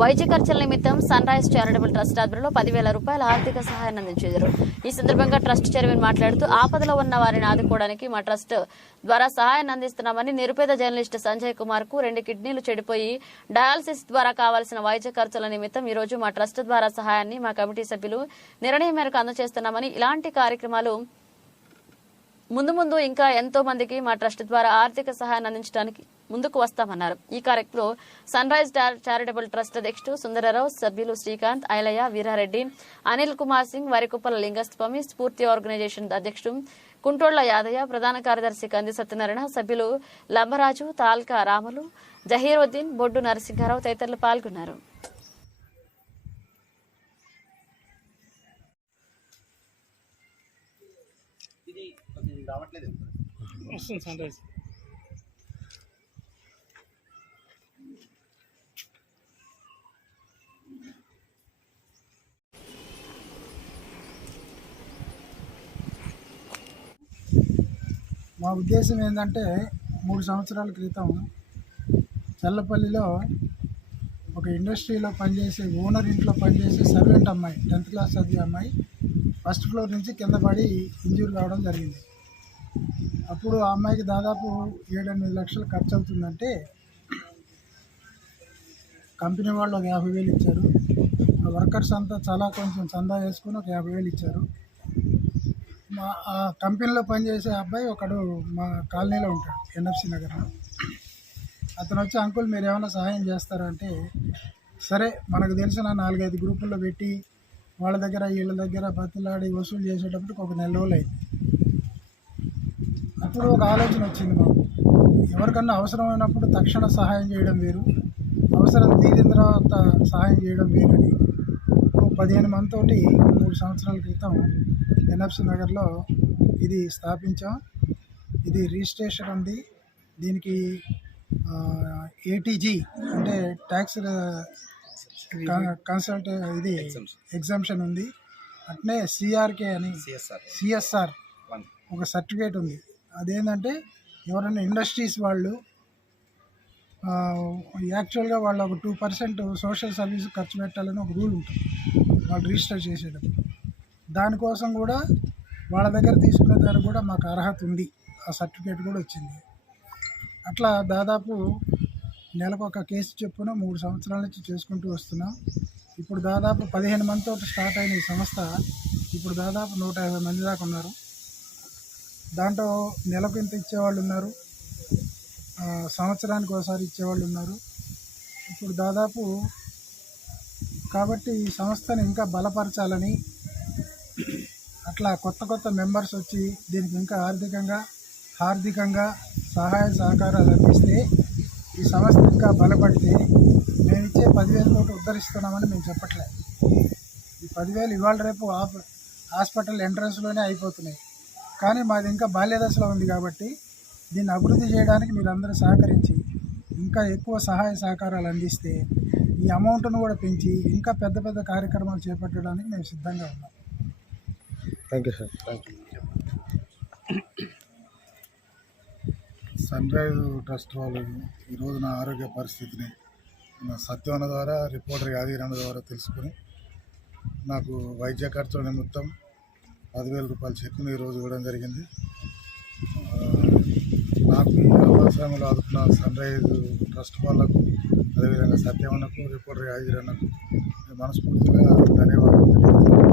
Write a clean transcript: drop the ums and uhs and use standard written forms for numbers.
వైద్య ఖర్చుల నిమిత్తం సన్ రైజ్ చారిటబుల్ ట్రస్ట్ ఆధ్వర్యంలో 10,000 రూపాయల ఆర్థిక సహాయాన్ని అందించారు. ఈ సందర్భంగా ట్రస్ట్ చైర్మన్ మాట్లాడుతూ ఆపదలో ఉన్న వారిని ఆదుకోవడానికి మా ట్రస్ట్ ద్వారా సహాయాన్ని అందిస్తున్నామని, నిరుపేద జర్నలిస్ట్ సంజయ్ కుమార్ కు 2 కిడ్నీలు చెడిపోయి డయాలసిస్ ద్వారా కావాల్సిన వైద్య ఖర్చుల నిమిత్తం ఈ రోజు మా ట్రస్ట్ ద్వారా సహాయాన్ని మా కమిటీ సభ్యులు నిర్ణయం మేరకు అందజేస్తున్నామని, ఇలాంటి కార్యక్రమాలు ముందు ఇంకా ఎంతో మందికి మా ట్రస్ట్ ద్వారా ఆర్థిక సహాయాన్ని అందించడానికి ముందుకు వస్తామన్నారు. ఈ కార్యక్రమంలో సన్ రైజ్ చారిటబుల్ ట్రస్ట్ అధ్యక్షుడు సుందరరావు, సభ్యులు శ్రీకాంత్, ఐలయ్య, వీరారెడ్డి, అనిల్ కుమార్ సింగ్, వరికుప్పల లింగస్వామి, స్ఫూర్తి ఆర్గనైజేషన్ అధ్యక్షుడు కుంటోళ్ల యాదయ్య, ప్రధాన కార్యదర్శి కంది సత్యనారాయణ, సభ్యులు లంబరాజు, తాల్కా రాములు, జహీరుద్దీన్, బొడ్డు నరసింహారావు తదితరులు పాల్గొన్నారు. మా ఉద్దేశం ఏంటంటే 3 సంవత్సరాల క్రితం చల్లపల్లిలో ఒక ఇండస్ట్రీలో పనిచేసే ఓనర్ ఇంట్లో పనిచేసే సర్వెంట్ అమ్మాయి, 10th క్లాస్ చదివే అమ్మాయి ఫస్ట్ ఫ్లోర్ నుంచి కింద పడి ఇంజూర్ కావడం జరిగింది. అప్పుడు ఆ అమ్మాయికి దాదాపు 7-8 లక్షలు ఖర్చు అవుతుందంటే కంపెనీ వాళ్ళు ఒక 50,000 ఇచ్చారు. ఆ వర్కర్స్ అంతా చాలా కొంచెం చందా వేసుకుని ఒక 50,000 ఇచ్చారు. ఆ కంపెనీలో పనిచేసే అబ్బాయి ఒకడు మా కాలనీలో ఉంటాడు, ఎన్ఎఫ్సి నగర్లో. అతను వచ్చి, అంకుల్ మీరు ఏమైనా సహాయం చేస్తారంటే, సరే మనకు తెలిసిన 4-5 గ్రూపుల్లో పెట్టి వాళ్ళ దగ్గర వీళ్ళ దగ్గర బతులాడి వసూలు చేసేటప్పటికి ఒక 4 రోజులు అయింది. అప్పుడు ఒక ఆలోచన వచ్చింది మాకు, ఎవరికన్నా అవసరమైనప్పుడు తక్షణ సహాయం చేయడం వేరు, అవసరం తీరిన తర్వాత సహాయం చేయడం వేరని 15 మందితోటి 3 సంవత్సరాల క్రితం ఎన్ఎఫ్సి నగర్లో ఇది స్థాపించాం. ఇది రిజిస్ట్రేషన్ ఉంది. దీనికి ఏటీజీ అంటే ట్యాక్స్ కన్సల్ట్ ఇది ఎగ్జామ్షన్ ఉంది. అట్నే సిఆర్కే అని సిఎస్ఆర్ ఒక సర్టిఫికేట్ ఉంది. అదేంటంటే ఎవరైనా ఇండస్ట్రీస్ వాళ్ళు యాక్చువల్గా వాళ్ళు ఒక 2% సోషల్ సర్వీస్ ఖర్చు పెట్టాలని ఒక రూల్ ఉంటుంది వాళ్ళు రిజిస్టర్ చేసేటప్పుడు. దానికోసం కూడా వాళ్ళ దగ్గర తీసుకునే దానికి కూడా మాకు అర్హత ఉంది, ఆ సర్టిఫికేట్ కూడా వచ్చింది. అట్లా దాదాపు నెలకు ఒక కేసు చొప్పున 3 సంవత్సరాల నుంచి చేసుకుంటూ వస్తున్నాం. ఇప్పుడు దాదాపు 15 మందితో స్టార్ట్ అయిన ఈ సంస్థ ఇప్పుడు దాదాపు 150 మంది దాకా ఉన్నారు. దాంట్లో నెలకు ఇంత ఇచ్చేవాళ్ళు ఉన్నారు, సంవత్సరానికి ఒకసారి ఇచ్చేవాళ్ళు ఉన్నారు. ఇప్పుడు దాదాపు కాబట్టి ఈ సంస్థను ఇంకా బలపరచాలని, అట్లా కొత్త మెంబర్స్ వచ్చి దీనికి ఇంకా ఆర్థికంగా సహాయ సహకారాలు అందిస్తే ఈ సంస్థ ఇంకా బలపడితే మేము ఇచ్చే 10,000 ఉద్ధరిస్తున్నామని మేము చెప్పట్లేదు. ఈ 10,000 ఇవాళ రేపు హాస్పిటల్ ఎంట్రన్స్లోనే అయిపోతున్నాయి. కానీ మాది ఇంకా బాల్యదశలో ఉంది కాబట్టి దీన్ని అభివృద్ధి చేయడానికి మీరందరూ సహకరించి ఇంకా ఎక్కువ సహాయ సహకారాలు అందిస్తే ఈ అమౌంట్ను కూడా పెంచి ఇంకా పెద్ద కార్యక్రమాలు చేపట్టడానికి మేము సిద్ధంగా ఉన్నాం. Thank you sir. Thank you. Sunrise Trust వాళ్ళు ఈరోజు నా ఆరోగ్య పరిస్థితిని నా సత్యవన ద్వారా, రిపోర్టర్ యాదగిరన్న ద్వారా తెలుసుకుని నాకు వైద్య ఖర్చుల నిమిత్తం 10,000 రూపాయల చెక్కును ఈరోజు ఇవ్వడం జరిగింది. నాకు ఈ అవసరంలో ఆదుకున్న సన్ రైజ్ ట్రస్ట్ వాళ్ళకు, అదేవిధంగా సత్యవన్నకు, రిపోర్టర్ యాదగిరన్నకు మనస్ఫూర్తిగా ధన్యవాదాలు.